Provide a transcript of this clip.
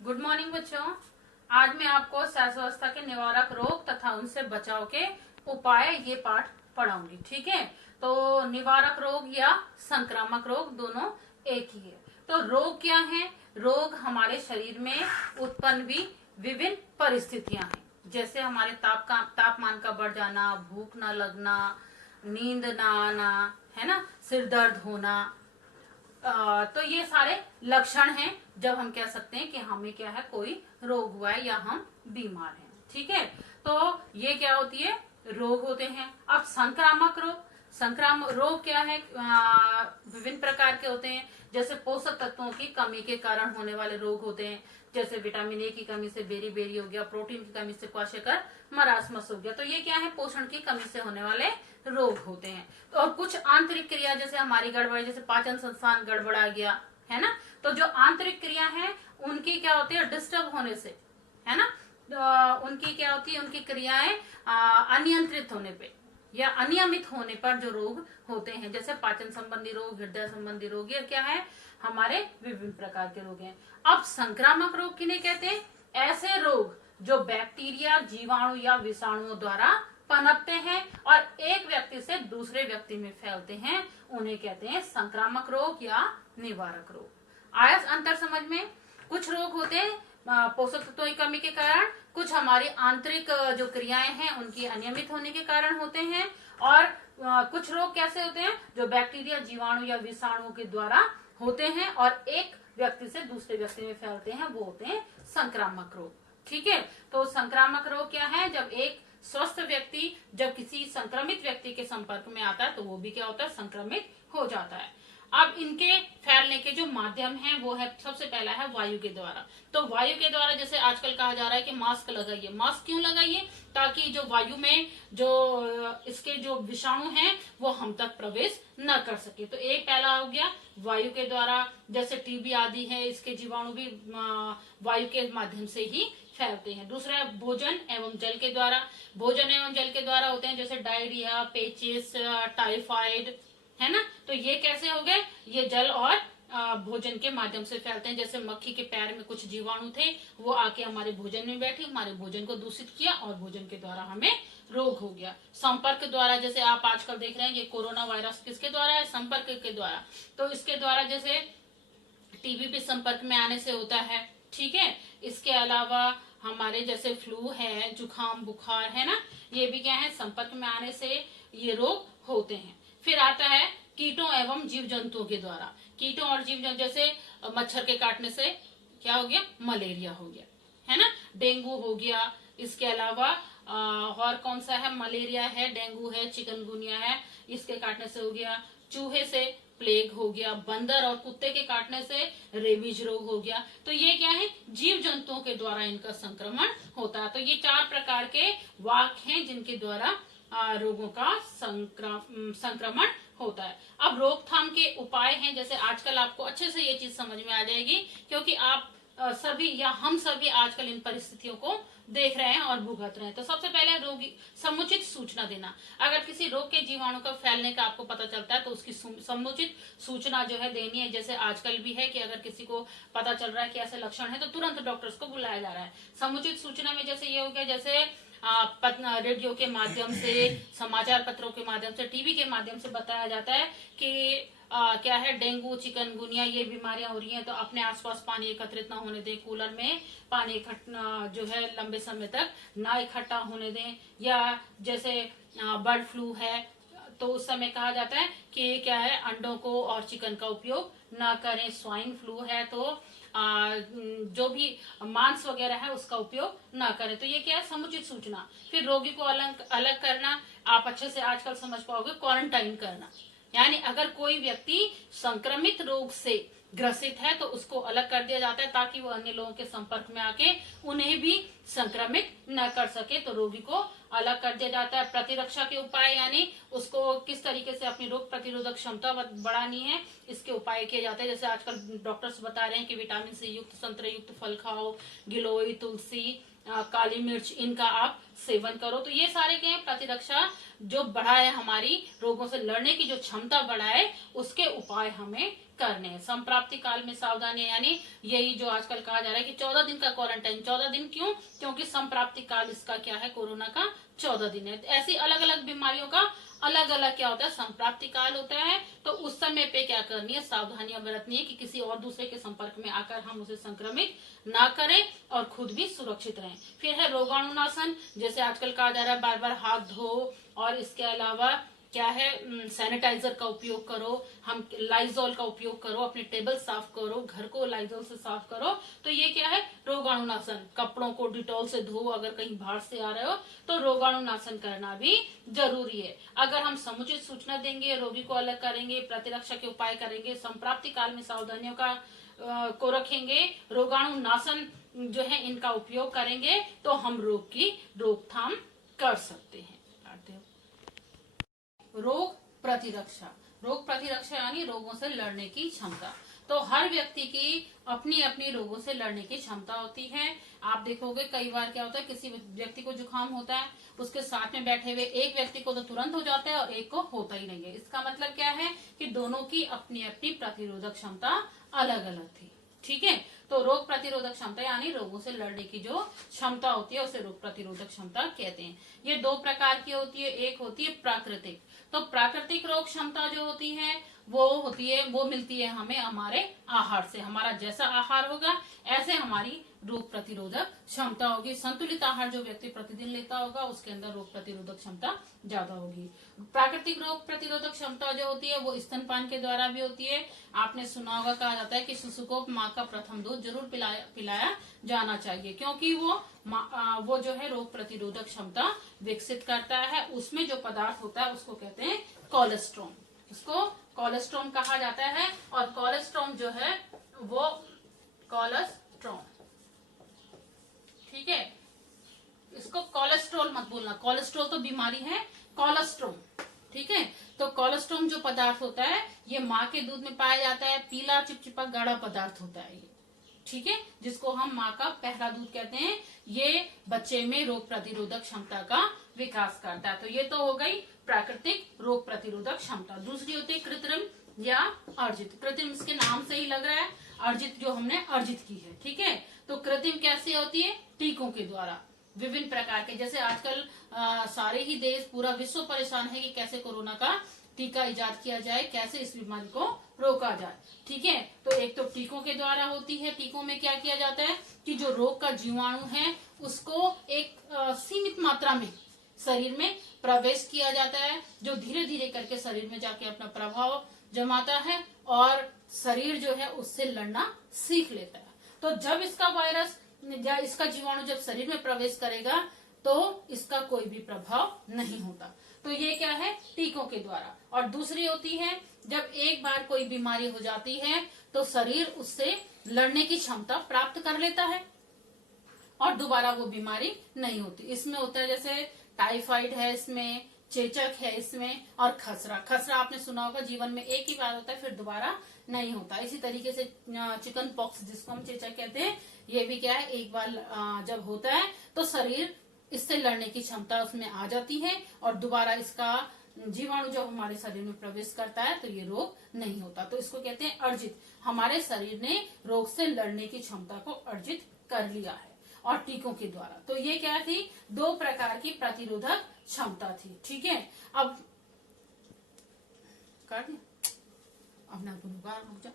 Good morning बच्चों। आज मैं आपको श्वासावस्था के निवारक रोग तथा उनसे बचाव के उपाय ये पाठ पढ़ाऊंगी। ठीक है, तो निवारक रोग या संक्रामक रोग दोनों एक ही है। तो रोग क्या है? रोग हमारे शरीर में उत्पन्न भी विभिन्न परिस्थितियां हैं, जैसे हमारे तापमान का बढ़ जाना, भूख न लगना, नींद ना आना, है ना, सिर दर्द होना। तो ये सारे लक्षण हैं जब हम कह सकते हैं कि हमें क्या है, कोई रोग हुआ है या हम बीमार हैं। ठीक है, तो ये क्या होती है, रोग होते हैं। अब संक्रामक रोग, संक्रामक रोग क्या है? विभिन्न प्रकार के होते हैं, जैसे पोषक तत्वों की कमी के कारण होने वाले रोग होते हैं, जैसे विटामिन ए की कमी से बेरी हो गया, प्रोटीन की कमी से क्वाशकर मरासमस हो गया। तो ये क्या है, पोषण की कमी से होने वाले रोग होते हैं। तो और कुछ आंतरिक क्रिया जैसे हमारी गड़बड़ी, जैसे पाचन संस्थान गड़बड़ा गया, है ना, तो जो आंतरिक क्रिया है उनकी क्या होती है, डिस्टर्ब होने से, है ना, तो उनकी क्या होती है, उनकी क्रियाएं अनियंत्रित होने पे या अनियमित होने पर जो रोग होते हैं, जैसे पाचन संबंधी रोग, हृदय संबंधी रोग, ये क्या है, हमारे विभिन्न प्रकार के रोग हैं। अब संक्रामक रोग किन्हें कहते हैं? ऐसे रोग जो बैक्टीरिया, जीवाणु या विषाणुओं द्वारा पनपते हैं और एक व्यक्ति से दूसरे व्यक्ति में फैलते हैं, उन्हें कहते हैं संक्रामक रोग या निवारक रोग। आया अंतर समझ में? कुछ रोग होते हैं पोषक तत्वों की कमी के कारण, कुछ हमारी आंतरिक जो क्रियाएं हैं उनकी अनियमित होने के कारण होते हैं, और कुछ रोग कैसे होते हैं जो बैक्टीरिया, जीवाणु या विषाणुओं के द्वारा होते हैं और एक व्यक्ति से दूसरे व्यक्ति में फैलते हैं, वो होते हैं संक्रामक रोग। ठीक है, तो संक्रामक रोग क्या है? जब एक स्वस्थ व्यक्ति जब किसी संक्रमित व्यक्ति के संपर्क में आता है तो वो भी क्या होता है, संक्रमित हो जाता है। अब इनके फैलने के जो माध्यम हैं वो है, सबसे पहला है वायु के द्वारा। तो वायु के द्वारा जैसे आजकल कहा जा रहा है कि मास्क लगाइए। मास्क क्यों लगाइए? ताकि जो वायु में जो इसके जो विषाणु हैं वो हम तक प्रवेश न कर सके। तो एक पहला हो गया वायु के द्वारा, जैसे टीबी आदि है, इसके जीवाणु भी वायु के माध्यम से ही फैलते हैं। दूसरा है भोजन एवं जल के द्वारा। भोजन एवं जल के द्वारा होते हैं जैसे डायरिया, पेचिस, टाइफाइड, है ना, तो ये कैसे हो गए, ये जल और भोजन के माध्यम से फैलते हैं। जैसे मक्खी के पैर में कुछ जीवाणु थे, वो आके हमारे भोजन में बैठी, हमारे भोजन को दूषित किया और भोजन के द्वारा हमें रोग हो गया। संपर्क द्वारा, जैसे आप आजकल देख रहे हैं ये कोरोना वायरस किसके द्वारा है, संपर्क के द्वारा। तो इसके द्वारा जैसे टीबी भी संपर्क में आने से होता है। ठीक है, इसके अलावा हमारे जैसे फ्लू है, जुकाम, बुखार, है ना, ये भी क्या है, संपर्क में आने से ये रोग होते हैं। फिर आता है कीटों एवं जीव जंतुओं के द्वारा। कीटों और जीव जंतु जैसे मच्छर के काटने से क्या हो गया, मलेरिया हो गया, है ना, डेंगू हो गया। इसके अलावा और कौन सा है, मलेरिया है, डेंगू है, चिकनगुनिया है, इसके काटने से हो गया। चूहे से प्लेग हो गया, बंदर और कुत्ते के काटने से रेबीज रोग हो गया। तो ये क्या है, जीव जंतुओं के द्वारा इनका संक्रमण होता है। तो ये 4 प्रकार के वाक हैं जिनके द्वारा रोगों का संक्रमण होता है। अब रोकथाम के उपाय हैं, जैसे आजकल आपको अच्छे से ये चीज समझ में आ जाएगी, क्योंकि आप सभी या हम सभी आजकल इन परिस्थितियों को देख रहे हैं और भुगत रहे हैं। तो सबसे पहले रोगी समुचित सूचना देना। अगर किसी रोग के जीवाणु का फैलने का आपको पता चलता है तो उसकी समुचित सूचना जो है देनी है। जैसे आजकल भी है कि अगर किसी को पता चल रहा है कि ऐसे लक्षण है तो तुरंत डॉक्टर्स को बुलाया जा रहा है। समुचित सूचना में जैसे ये हो गया, जैसे रेडियो के माध्यम से, समाचार पत्रों के माध्यम से, टीवी के माध्यम से बताया जाता है कि क्या है, डेंगू, चिकनगुनिया ये बीमारियां हो रही हैं, तो अपने आसपास पानी एकत्रित ना होने दें, कूलर में पानी इकट्ठा जो है लंबे समय तक ना इकट्ठा होने दें। या जैसे बर्ड फ्लू है तो उस समय कहा जाता है कि क्या है, अंडों को और चिकन का उपयोग ना करें। स्वाइन फ्लू है तो जो भी मांस वगैरह है उसका उपयोग ना करें। तो ये क्या है, समुचित सूचना। फिर रोगी को अलग अलग करना, आप अच्छे से आजकल समझ पाओगे, क्वारंटाइन करना। यानी अगर कोई व्यक्ति संक्रमित रोग से ग्रसित है तो उसको अलग कर दिया जाता है ताकि वो अन्य लोगों के संपर्क में आके उन्हें भी संक्रमित न कर सके। तो रोगी को अलग कर दिया जाता है। प्रतिरक्षा के उपाय, यानी उसको किस तरीके से अपनी रोग प्रतिरोधक क्षमता बढ़ानी है, इसके उपाय किए जाते हैं। जैसे आजकल डॉक्टर्स बता रहे हैं कि विटामिन सी युक्त, संतरे युक्त फल खाओ, गिलोय, तुलसी, काली मिर्च, इनका आप सेवन करो। तो ये सारे क्या है, प्रतिरक्षा जो बढ़ाए, हमारी रोगों से लड़ने की जो क्षमता बढ़ाए, उसके उपाय हमें करने हैं। संप्राप्ति काल में सावधानी, यानी यही जो आजकल कहा जा रहा है कि 14 दिन का क्वारंटाइन। 14 दिन क्यों? क्योंकि संप्राप्ति काल इसका क्या है, कोरोना का 14 दिन है। ऐसी अलग अलग बीमारियों का अलग अलग क्या होता है, संप्राप्ति काल होता है। तो उस समय पे क्या करनी है, सावधानियां बरतनी है कि किसी और दूसरे के संपर्क में आकर हम उसे संक्रमित ना करें और खुद भी सुरक्षित रहें। फिर है रोगाणुनाशन, जैसे आजकल कहा जा रहा है बार बार हाथ धो, और इसके अलावा क्या है, सैनिटाइजर का उपयोग करो, हम लाइजॉल का उपयोग करो, अपने टेबल साफ करो, घर को लाइजॉल से साफ करो। तो ये क्या है, रोगाणुनाशन। कपड़ों को डिटॉल से धो, अगर कहीं बाहर से आ रहे हो तो रोगाणुनाशन करना भी जरूरी है। अगर हम समुचित सूचना देंगे, रोगी को अलग करेंगे, प्रतिरक्षा के उपाय करेंगे, संप्राप्ति काल में सावधानियों का को रखेंगे, रोगाणुनाशन जो है इनका उपयोग करेंगे, तो हम रोग की रोकथाम कर सकते हैं। रोग प्रतिरक्षा। रोग प्रतिरक्षा यानी रोगों से लड़ने की क्षमता। तो हर व्यक्ति की अपनी अपनी रोगों से लड़ने की क्षमता होती है। आप देखोगे कई बार क्या होता है, किसी व्यक्ति को जुकाम होता है, उसके साथ में बैठे हुए एक व्यक्ति को तो तुरंत हो जाता है और एक को होता ही नहीं है। इसका मतलब क्या है कि दोनों की अपनी अपनी प्रतिरोधक क्षमता अलग अलग थी। ठीक है, तो रोग प्रतिरोधक क्षमता यानी रोगों से लड़ने की जो क्षमता होती है उसे रोग प्रतिरोधक क्षमता कहते हैं। ये दो प्रकार की होती है, एक होती है प्राकृतिक। तो प्राकृतिक रोग क्षमता जो होती है वो मिलती है हमें हमारे आहार से। हमारा जैसा आहार होगा ऐसे हमारी रोग प्रतिरोधक क्षमता होगी। संतुलित आहार जो व्यक्ति प्रतिदिन लेता होगा उसके अंदर रोग प्रतिरोधक क्षमता ज्यादा होगी। प्राकृतिक रोग प्रतिरोधक क्षमता जो होती है वो स्तनपान के द्वारा भी होती है। आपने सुना होगा, कहा जाता है कि शिशु को माँ का प्रथम दूध जरूर पिलाया जाना चाहिए, क्योंकि वो जो है रोग प्रतिरोधक क्षमता विकसित करता है। उसमें जो पदार्थ होता है उसको कहते हैं कोलेस्ट्रॉम। इसको कोलेस्ट्रॉम कहा जाता है। और कोलेस्ट्रॉम जो है वो कोलेस्ट्रॉम, ठीक है, इसको कोलेस्ट्रॉल मत बोलना, कोलेस्ट्रॉल तो बीमारी है, कोलेस्ट्रॉम, ठीक है। तो कोलेस्ट्रॉम जो पदार्थ होता है ये माँ के दूध में पाया जाता है। पीला चिपचिपा गाढ़ा पदार्थ होता है ये, ठीक है, जिसको हम माँ का पहला दूध कहते हैं। ये बच्चे में रोग प्रतिरोधक क्षमता का विकास करता है। तो ये तो हो गई प्राकृतिक रोग प्रतिरोधक क्षमता। दूसरी होती है कृत्रिम या अर्जित। कृत्रिम इसके नाम से ही लग रहा है, अर्जित जो हमने अर्जित की है, ठीक है। तो कृत्रिम कैसे होती है, टीकों के द्वारा विभिन्न प्रकार के, जैसे आजकल सारे ही देश, पूरा विश्व परेशान है कि कैसे कोरोना का टीका इजाद किया जाए, कैसे इस बीमारी को रोका जाए, ठीक है। तो एक तो टीकों के द्वारा होती है। टीकों में क्या किया जाता है कि जो रोग का जीवाणु है उसको एक सीमित मात्रा में शरीर में प्रवेश किया जाता है, जो धीरे धीरे करके शरीर में जाके अपना प्रभाव जमाता है और शरीर जो है उससे लड़ना सीख लेता है। तो जब इसका वायरस या इसका जीवाणु जब शरीर में प्रवेश करेगा तो इसका कोई भी प्रभाव नहीं होता। तो ये क्या है, टीकों के द्वारा। और दूसरी होती है जब एक बार कोई बीमारी हो जाती है तो शरीर उससे लड़ने की क्षमता प्राप्त कर लेता है और दोबारा वो बीमारी नहीं होती। इसमें होता है जैसे टाइफाइड है, इसमें चेचक है, इसमें और खसरा। खसरा आपने सुना होगा, जीवन में एक ही बार होता है फिर दोबारा नहीं होता। इसी तरीके से चिकन पॉक्स जिसको हम चेचक कहते हैं, ये भी क्या है, एक बार जब होता है तो शरीर इससे लड़ने की क्षमता उसमें आ जाती है और दोबारा इसका जीवाणु जब हमारे शरीर में प्रवेश करता है तो ये रोग नहीं होता। तो इसको कहते हैं अर्जित। हमारे शरीर ने रोग से लड़ने की क्षमता को अर्जित कर लिया है और टीकों के द्वारा। तो ये क्या थी, दो प्रकार की प्रतिरोधक क्षमता थी, ठीक है। अब कर दिया, अब ना रुक जा।